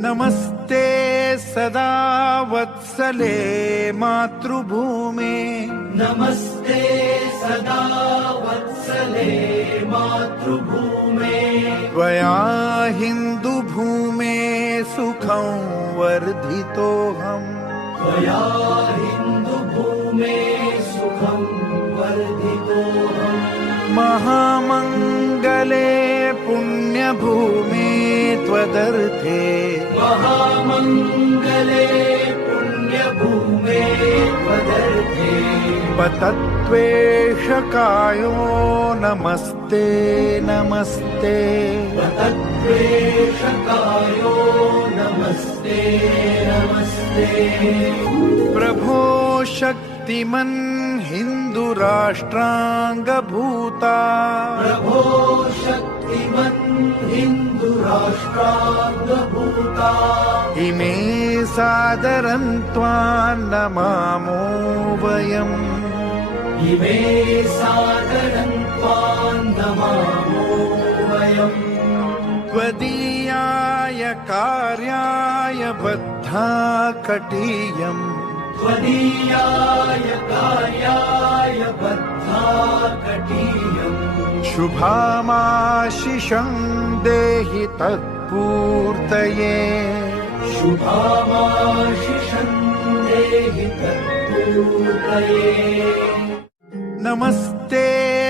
नमस्ते सदा वत्सले मातृभूमे। नमस्ते सदा वत्सले मातृभूमे। त्वया हिन्दुभूमे सुखं वर्धितोऽहम्। त्वया हिन्दुभूमे सुखं वर्धितोऽहम्। महामङ्गले पुण्यभूमे त्वदर्थे। महामङ्गले पुण्यभूमे त्वदर्थे। पतत्वेषकायो नमस्ते नमस्ते। पतत्वेषकायो नमस्ते नमस्ते। प्रभो शक्तिमन् हिन्दुराष्ट्राङ्गभूता। प्रभो शक्तिमन् हिन्दुराष्ट्राङ्गभूता। इमे सादरं त्वां नमामो वयम्। इमे सादरं त्वां नमामो वयम्। त्वदीयाय कार्याय बद्धा कटीयम्। त्वदीयाय कार्याय बद्धा कटीयम्। शुभामाशिषं देहि तत्पूर्तये। शुभामाशिषं देहि तत्पूर्तये। नमस्ते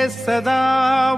सदा